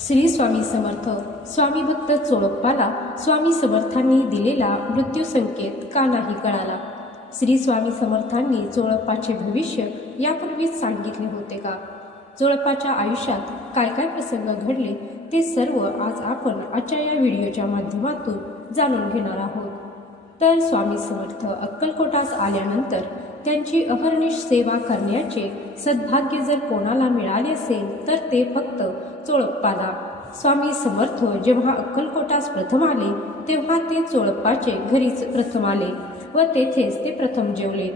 श्री स्वामी समर्थ स्वामी भक्त चोळप्पाला स्वामी समर्थांनी दिलेला मृत्यू संकेत का नाही कळाला? श्री स्वामी समर्थांनी चोळप्पाचे भविष्य यापूर्वीच सांगितले होते का? चोळप्पाच्या आयुष्यात काय काय प्रसंग घडले ते सर्व आज आपण आजच्या या व्हिडिओच्या माध्यमातून जाणून घेणार आहोत. तर स्वामी समर्थ अक्कलकोटास आल्यानंतर त्यांची अहर्निश सेवा करण्याचे सद्भाग्य जर कोणाला मिळाले असेल तर ते फक्त चोळप्पाला. स्वामी समर्थ जेव्हा अक्कलकोटास प्रथम आले तेव्हा ते चोळप्पाचे घरीच प्रथम आले व तेथेच ते प्रथम जेवले.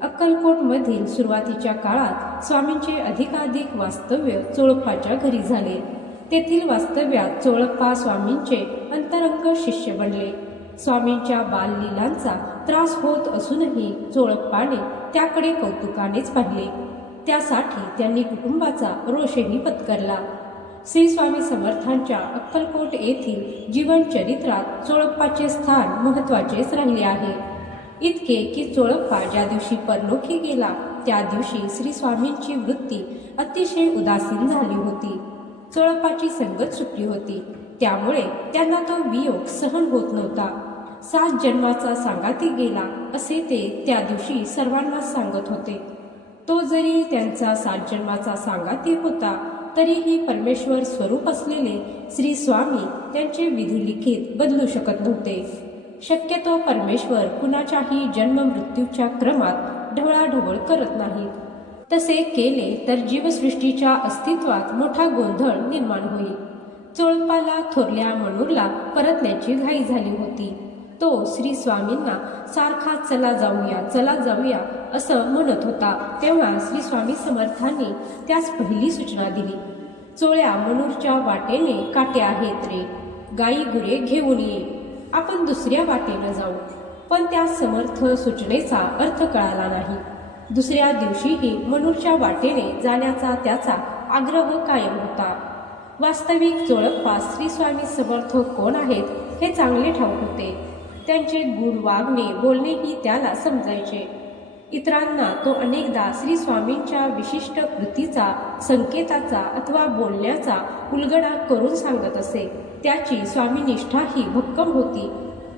अक्कलकोटमधील सुरुवातीच्या काळात स्वामींचे अधिकाधिक वास्तव्य चोळप्पाच्या घरी झाले. तेथील वास्तव्यात चोळप्पा स्वामींचे अंतरंग शिष्य बनले. स्वामींच्या बाललीलांचा त्रास होत असूनही चोळप्पाने त्याकडे कौतुकानेच पाहिले. त्यासाठी त्यांनी कुटुंबाचा रोषही पत्करला. श्री स्वामी समर्थांच्या अक्कलकोट येथील जीवनचरित्रात चोळप्पाचे स्थान महत्वाचेच राहिले आहे. इतके की चोळप्पा ज्या दिवशी परलोकी गेला त्या दिवशी श्री स्वामींची वृत्ती अतिशय उदासीन झाली होती. चोळप्पाची संगत सुटली होती. त्यामुळे त्यांना तो वियोग सहन होत नव्हता. सात जन्माचा सांगाती गेला असे ते त्या दिवशी सर्वांना सांगत होते. तो जरी त्यांचा सात जन्माचा सांगाती होता तरीही परमेश्वर स्वरूप असलेले श्री स्वामी त्यांचे विधी लिखित बदलू शकत नव्हते. शक्यतो परमेश्वर कुणाच्याही जन्म मृत्यूच्या क्रमात ढवळाढवळ करत नाहीत तसे केले तर जीवसृष्टीच्या अस्तित्वात मोठा गोंधळ निर्माण होईल. चोळपाला थोरल्या मणूरला परतण्याची घाई झाली होती. तो श्री स्वामींना सारखा चला जाऊया चला जाऊया असं म्हणत होता. तेव्हा श्री स्वामी समर्थांनी त्यास पहिली सूचना दिली. चोळ्या मनूरच्या वाटेने काटे आहेत रे गाई गुरे घेऊन ये. आपण दुसऱ्या वाटेनं जाऊ. पण त्या समर्थ सूचनेचा अर्थ कळाला नाही. दुसऱ्या दिवशीही मनूरच्या वाटेने जाण्याचा त्याचा आग्रह कायम होता. वास्तविक चोळप्पा श्री स्वामी समर्थ कोण आहेत हे चांगले ठाऊक होते. त्यांचे गुण वागणे बोलणेही त्याला समजायचे. इतरांना तो अनेकदा श्री स्वामींच्या विशिष्ट कृतीचा संकेताचा अथवा बोलण्याचा उलगडा करून सांगत असे. त्याची स्वामीनिष्ठा ही भक्कम होती.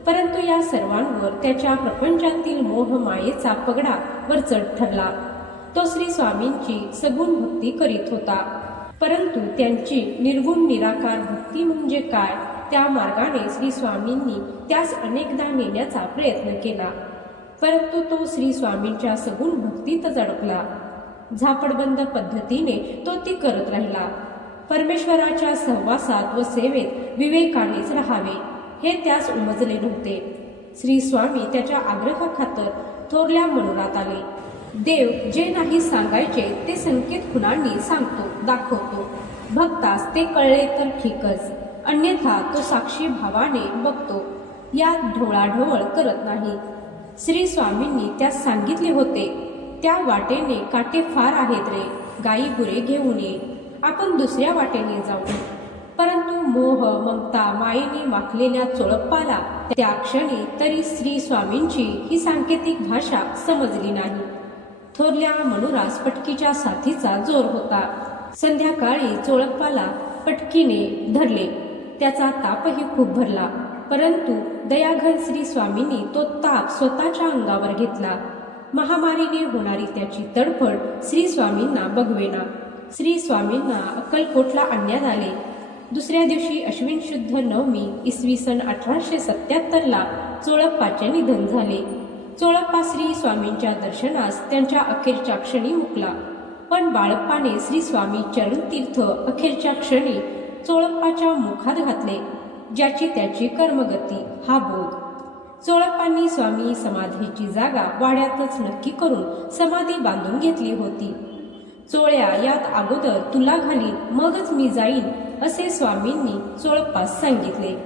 परंतु या सर्वांवर त्याच्या प्रपंचातील मोह मायेचा पगडा वरचढ ठरला. तो श्री स्वामींची सगुण भक्ती करीत होता. परंतु त्यांची निर्गुण निराकार भक्ती म्हणजे काय? त्या मार्गाने श्री स्वामींनी त्यास अनेकदा नेण्याचा प्रयत्न केला. परंतु तो श्री स्वामींच्या सगुण भक्तीत अडकला झापडबंद पद्धतीने तो ती करत राहिला. परमेश्वराच्या सहवासात व सेवेत विवेकानेच राहावे हे त्यास उमजले नव्हते. श्री स्वामी त्याच्या आग्रहाखातर थोरल्या मनोरात आले. देव जे नाही सांगायचे ते संकेत खुणांनी सांगतो दाखवतो. भक्तास ते कळले तर ठीकच. अन्यथा तो साक्षी भावाने बघतो. यात ढोळाढोळ करत नाही. श्री स्वामींनी त्यास सांगितले होते त्या वाटेने काटे फार आहेत रे गाई गुरे घेऊन ये. आपण दुसऱ्या वाटेने जाऊ. परंतु मोह ममता मायेने माखलेल्या चोळप्पाला त्या क्षणी तरी श्री स्वामींची ही सांकेतिक भाषा समजली नाही. थोरल्या मनुरास पटकीच्या साथीचा जोर होता. संध्याकाळी चोळप्पाला पटकीने धरले. त्याचा तापही खूप भरला. परंतु दयाघन श्री स्वामींनी तो ताप स्वतःच्या अंगावर घेतला. महामारीने होणारी त्याची तडफड श्री स्वामींना बघवेना. श्री स्वामींना अक्कलकोटला आणण्यात आले. दुसऱ्या दिवशी अश्विन शुद्ध नवमी इसवी सन अठराशे सत्याहत्तरला चोळप्पाचे निधन झाले. चोळप्पा श्री स्वामींच्या दर्शनास त्यांच्या अखेरच्या क्षणी मुकला पण बाळप्पाने श्री स्वामी चरण तीर्थ अखेरच्या क्षणी चोळप्पाच्या मुखात घातले ज्याची त्याची कर्मगती हा बोध. चोळप्पांनी स्वामी समाधीची जागा वाड्यातच नक्की करून समाधी बांधून घेतली होती. चोळ्या यात अगोदर तुला घालीन मगच मी जाईन असे स्वामींनी चोळप्पास सांगितले.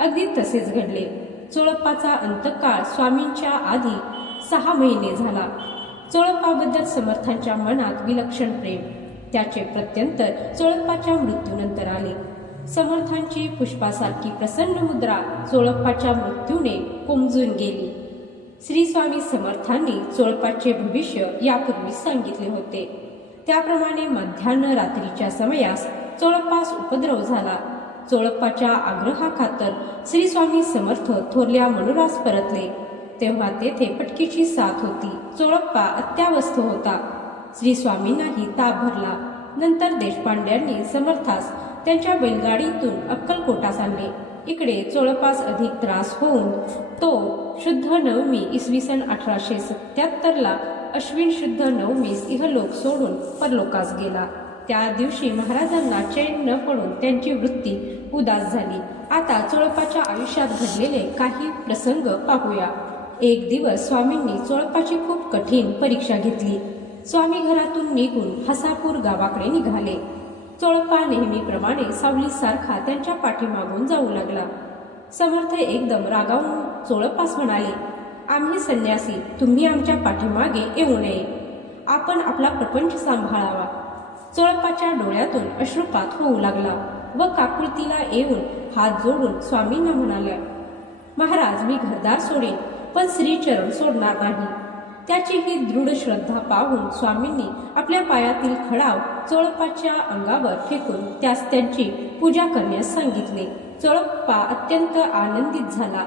अगदी तसेच घडले. चोळप्पाचा अंतकाळ स्वामींच्या आधी सहा महिने झाला. चोळप्पाबद्दल समर्थांच्या मनात विलक्षण प्रेम. त्याचे प्रत्यंतर चोळप्पाच्या मृत्यूनंतर आले. समर्थांची पुष्पासारखी प्रसन्न मुद्रा चोळप्पाच्या मृत्यूने कोमजून गेली. श्री स्वामी समर्थांनी चोळपाचे भविष्य यापूर्वीच सांगितले होते. त्याप्रमाणे मध्यान्ह रात्रीच्या समयास चोळप्पास उपद्रव झाला. चोळप्पाच्या आग्रहाखातर श्री स्वामी समर्थ थोरल्या मनोरास परतले. तेव्हा तेथे पटकीची साथ होती. चोळप्पा अत्यावस्थ होता. श्री स्वामींनाही ताप भरला. नंतर देशपांड्यांनी समर्थास त्यांच्या बैलगाडीतून अक्कलकोटास आणले इकडे चोळपास अधिक त्रास होऊन तो शुद्ध नवमी इसवी सन अठराशे सत्याहत्तरला अश्विन शुद्ध नवमीस इहलोक सोडून परलोकास गेला. त्या दिवशी महाराजांना चैन न पडून त्यांची वृत्ती उदास झाली. आता चोळपाच्या आयुष्यात घडलेले काही प्रसंग पाहूया. एक दिवस स्वामींनी चोळपाची खूप कठीण परीक्षा घेतली. स्वामी घरातून निघून हसापूर गावाकडे निघाले. चोळप्पा नेहमीप्रमाणे सावलीसारखा त्यांच्या पाठीमागून जाऊ लागला. समर्थ एकदम रागावून चोळप्पास म्हणाले आम्ही संन्यासी तुम्ही आमच्या पाठीमागे येऊ नये. आपण आपला प्रपंच सांभाळावा. चोळप्पाच्या डोळ्यातून अश्रुपात होऊ लागला व काकुळतीला येऊन हात जोडून स्वामींना म्हणाल्या महाराज मी घरदार सोडेन पण श्रीचरण सोडणार नाही. त्याची ही दृढ श्रद्धा पाहून स्वामींनी आपल्या पायातील खडाव चोळप्पाच्या अंगावर फेकून त्यास त्यांची पूजा करण्यास सांगितले. चोळप्पा अत्यंत आनंदित झाला.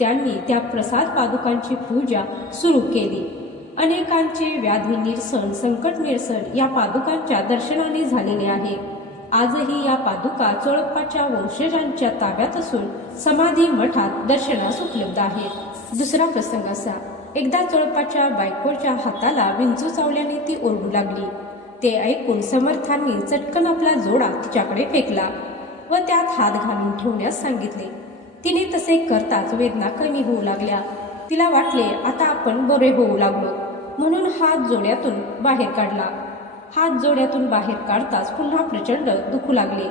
त्यांनी त्या प्रसाद पादुकांची पूजा सुरू केली. अनेकांचे व्याधी निरसन संकट निरसन या पादुकांच्या दर्शनाने झालेले आहे. आजही या पादुका चोळप्पाच्या वंशजांच्या ताब्यात असून समाधी मठात दर्शनास उपलब्ध आहेत. दुसरा प्रसंग असा. एकदा चोळप्पाच्या बायकोच्या हाताला विंचू चावल्याने ती ओरडू लागली. ते ऐकून समर्थांनी चटकन आपला जोडा तिच्याकडे फेकला व त्यात हात घालून ठेवण्यास सांगितले. तिने तसे करताच वेदना कमी होऊ लागल्या. तिला वाटले आता आपण बरे होऊ लागलो. म्हणून हात जोड्यातून बाहेर काढला. हात जोड्यातून बाहेर काढताच पुन्हा प्रचंड दुखू लागले.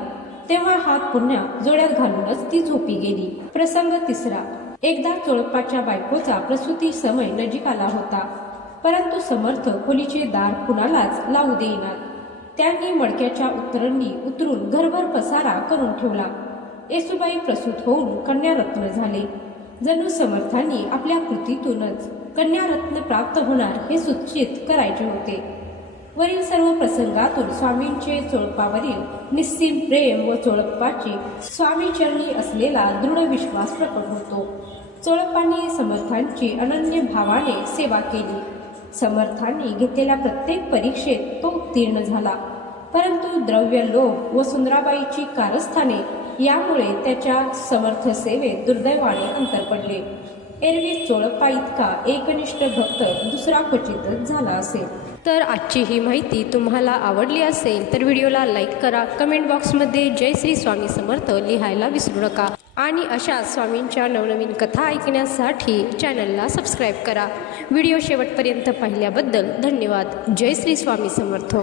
तेव्हा हात पुन्हा जोड्यात घालूनच ती झोपी गेली. प्रसंग तिसरा. एकदा चोळप्पाच्या बायकोचा प्रसूती समय नजीक आला होता. परंतु समर्थ खोलीचे दार कुणालाच लावू देईनात त्यांनी मडक्याच्या उत्तरांनी उतरून घरभर पसारा करून ठेवला. येसुबाई प्रसूत होऊन कन्यारत्न झाले. जणू समर्थांनी आपल्या कृतीतूनच कन्यारत्न प्राप्त होणार हे सूचित करायचे होते. वरील सर्व प्रसंगातून स्वामींचे चोळपावरील निस्सीम प्रेम व चोळप्पाची स्वामीचरणी असलेला दृढ विश्वास प्रकट होतो. चोळप्पांनी समर्थांची अनन्य भावाने सेवा केली. समर्थांनी घेतलेल्या प्रत्येक परीक्षेत तो उत्तीर्ण झाला. परंतु द्रव्य लोभ व सुंदराबाईची कारस्थाने यामुळे त्याच्या समर्थ सेवेत दुर्दैवाने अंतर पडले. एरवी चोळप्पा इतका एकनिष्ठ भक्त दुसरा क्वचितच झाला असेल तर आजची ही माहिती तुम्हाला आवडली असेल तर व्हिडिओला लाईक करा. कमेंट बॉक्समध्ये जय श्री स्वामी समर्थ लिहायला विसरू नका. आणि अशा स्वामींच्या नवनवीन कथा ऐकण्यासाठी चॅनलला सबस्क्राईब करा. व्हिडिओ शेवटपर्यंत पाहिल्याबद्दल धन्यवाद. जय श्री स्वामी समर्थ.